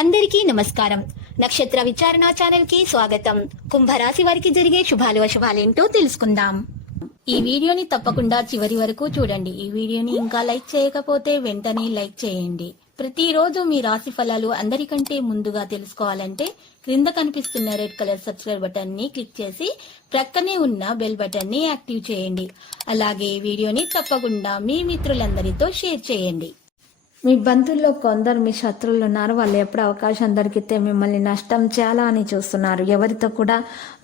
అందరికీ నమస్కారం. నక్షత్ర విచారణ ఛానల్ కి స్వాగతం. కుంభరాశి వారికి జరిగే శుభాలు అశుభాలేంటో తెలుసుకుందాం. ఈ వీడియోని తప్పకుండా చివరి వరకు చూడండి. ఈ వీడియోని ఇంకా లైక్ చేయకపోతే వెంటనే లైక్ చేయండి. ప్రతిరోజు మీ రాశి ఫలాలు అందరికంటే ముందుగా తెలుసుకోవాలంటే క్రింద కనిపిస్తున్న రెడ్ కలర్ సబ్స్క్రైబ్ బటన్ ని క్లిక్ చేసి ప్రక్కనే ఉన్న బెల్ బటన్ ని యాక్టివ్ చేయండి. అలాగే ఈ వీడియోని తప్పకుండా మీ మిత్రులందరితో షేర్ చేయండి. మీ బంధువుల్లో కొందరు మీ శత్రువులు ఉన్నారు. వాళ్ళు ఎప్పుడు అవకాశం దొరికితే మిమ్మల్ని నష్టం చేయాలా అని చూస్తున్నారు. ఎవరితో కూడా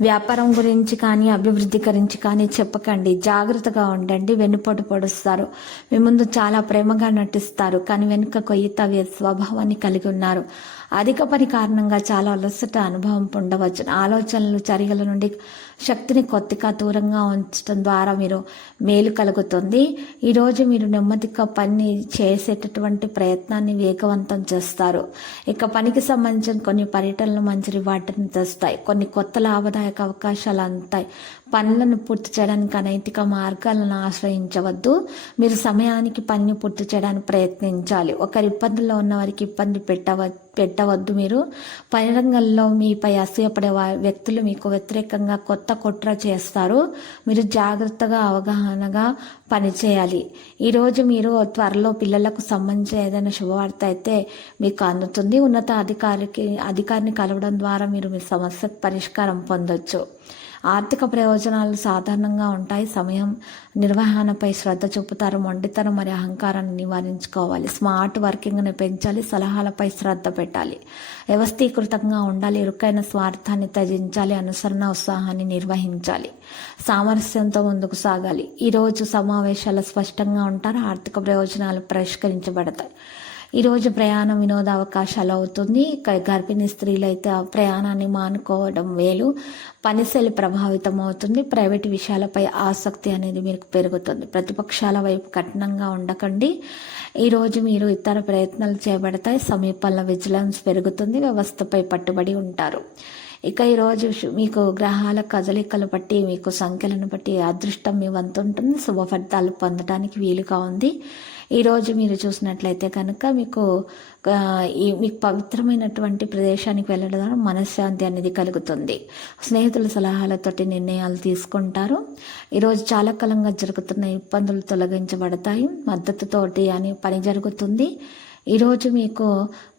వ్యాపారం గురించి కానీ అభివృద్ధి గురించి కానీ చెప్పకండి. జాగ్రత్తగా ఉండండి. వెన్నుపోటు పొడుస్తారు. మీ ముందు చాలా ప్రేమగా నటిస్తారు, కానీ వెనుక కొయ్యి తవ్వే స్వభావాన్ని కలిగి ఉన్నారు. అధిక పని కారణంగా చాలా అలసట అనుభవం పొందవచ్చు. ఆలోచనలు చర్యల నుండి శక్తిని కొద్దిగా దూరంగా ఉంచడం ద్వారా మీరు మేలు కలుగుతుంది. ఈరోజు మీరు నెమ్మదిగా పని చేసేటటువంటి ప్రయత్నాన్ని వేగవంతం చేస్తారు. ఇక పనికి సంబంధించిన కొన్ని పర్యటనలు మంచి రివార్డును తెస్తాయి. కొన్ని కొత్త లాభదాయక అవకాశాలు అందుతాయి. పనులను పూర్తి చేయడానికి అనైతిక మార్గాలను ఆశ్రయించవద్దు. మీరు సమయానికి పనిని పూర్తి చేయడానికి ప్రయత్నించాలి. ఒకరి ఇబ్బందుల్లో ఉన్న వారికి ఇబ్బంది పెట్టవద్దు. మీరు పని రంగంలో మీపై అసూయపడే వ్యక్తులు మీకు వ్యతిరేకంగా కొత్త కుట్ర చేస్తారు. మీరు జాగ్రత్తగా అవగాహనగా పనిచేయాలి. ఈరోజు మీరు త్వరలో పిల్లలకు సంబంధించిన ఏదైనా శుభవార్త అయితే మీకు అందుతుంది. ఉన్నత అధికారిని కలవడం ద్వారా మీరు మీ సమస్యకు పరిష్కారం పొందొచ్చు. ఆర్థిక ప్రయోజనాలు సాధారణంగా ఉంటాయి. సమయం నిర్వహణపై శ్రద్ధ చూపుతారు. మొండితనం మరియు అహంకారాన్ని నివారించుకోవాలి. స్మార్ట్ వర్కింగ్ని పెంచాలి. సలహాలపై శ్రద్ధ పెట్టాలి. వ్యవస్థీకృతంగా ఉండాలి. ఇరుకైన స్వార్థాన్ని త్యజించాలి. అనుసరణ ఉత్సాహాన్ని నిర్వహించాలి. సామరస్యంతో ముందుకు సాగాలి. ఈరోజు సమావేశాలు స్పష్టంగా ఉంటారు. ఆర్థిక ప్రయోజనాలు పరిష్కరించబడతాయి. ఈరోజు ప్రయాణం వినోద అవకాశాలు అవుతుంది. గర్భిణీ స్త్రీలు అయితే ఆ ప్రయాణాన్ని మానుకోవడం వేలు. పనిశైలి ప్రభావితం అవుతుంది. ప్రైవేటు విషయాలపై ఆసక్తి అనేది మీకు పెరుగుతుంది. ప్రతిపక్షాల వైపు కఠినంగా ఉండకండి. ఈరోజు మీరు ఇతర ప్రయత్నాలు చేయబడతాయి. సమీపంలో విజిలెన్స్ పెరుగుతుంది. వ్యవస్థపై పట్టుబడి ఉంటారు. ఇక ఈరోజు మీకు గ్రహాల కదలికలు బట్టి మీకు సంఖ్యలను బట్టి అదృష్టం మీ వంతు ఉంటుంది. శుభ ఫలితాలు పొందడానికి వీలుగా ఉంది. ఈరోజు మీరు చూసినట్లయితే కనుక మీకు పవిత్రమైనటువంటి ప్రదేశానికి వెళ్ళడం ద్వారా మనశ్శాంతి అనేది కలుగుతుంది. స్నేహితుల సలహాలతోటి నిర్ణయాలు తీసుకుంటారు. ఈరోజు చాలా కాలంగా జరుగుతున్న ఇబ్బందులు తొలగించబడతాయి. మద్దతుతోటి అని పని జరుగుతుంది. ఈరోజు మీకు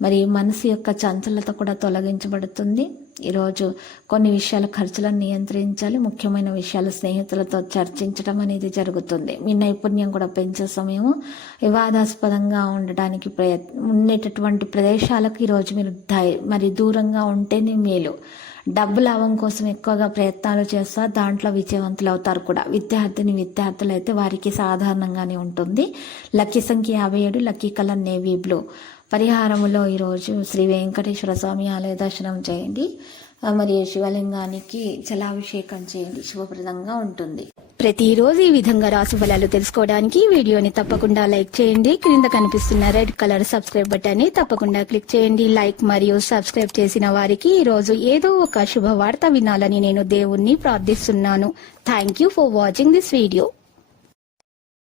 మరి మనసు యొక్క చంచలత కూడా తొలగించబడుతుంది. ఈరోజు కొన్ని విషయాల ఖర్చులను నియంత్రించాలి. ముఖ్యమైన విషయాలు స్నేహితులతో చర్చించడం అనేది జరుగుతుంది. మీ నైపుణ్యం కూడా పెంచే సమయము. వివాదాస్పదంగా ఉండడానికి ఉండేటటువంటి ప్రదేశాలకు ఈరోజు మీరు మరి దూరంగా ఉంటేనే మేలు. డబ్బు లాభం కోసం ఎక్కువగా ప్రయత్నాలు చేస్తారు. దాంట్లో విజయవంతులు అవుతారు కూడా. విద్యార్థులు అయితే వారికి సాధారణంగానే ఉంటుంది. లక్కీ సంఖ్య 57. Lucky colour navy blue. పరిహారములో ఈరోజు శ్రీ వెంకటేశ్వర స్వామి ఆలయ దర్శనం చేయండి. మరియు శివలింగానికి జలాభిషేకం చేయండి. శుభప్రదంగా ఉంటుంది. ప్రతిరోజు ఈ విధంగా రాశి ఫలాలు తెలుసుకోవడానికి వీడియోని తప్పకుండా లైక్ చేయండి. క్రింద కనిపిస్తున్న రెడ్ కలర్ సబ్స్క్రైబ్ బటన్ ని తప్పకుండా క్లిక్ చేయండి. లైక్ మరియు సబ్స్క్రైబ్ చేసిన వారికి ఈ రోజు ఏదో ఒక శుభవార్త వినాలని నేను దేవుణ్ణి ప్రార్థిస్తున్నాను. Thank you for watching this video.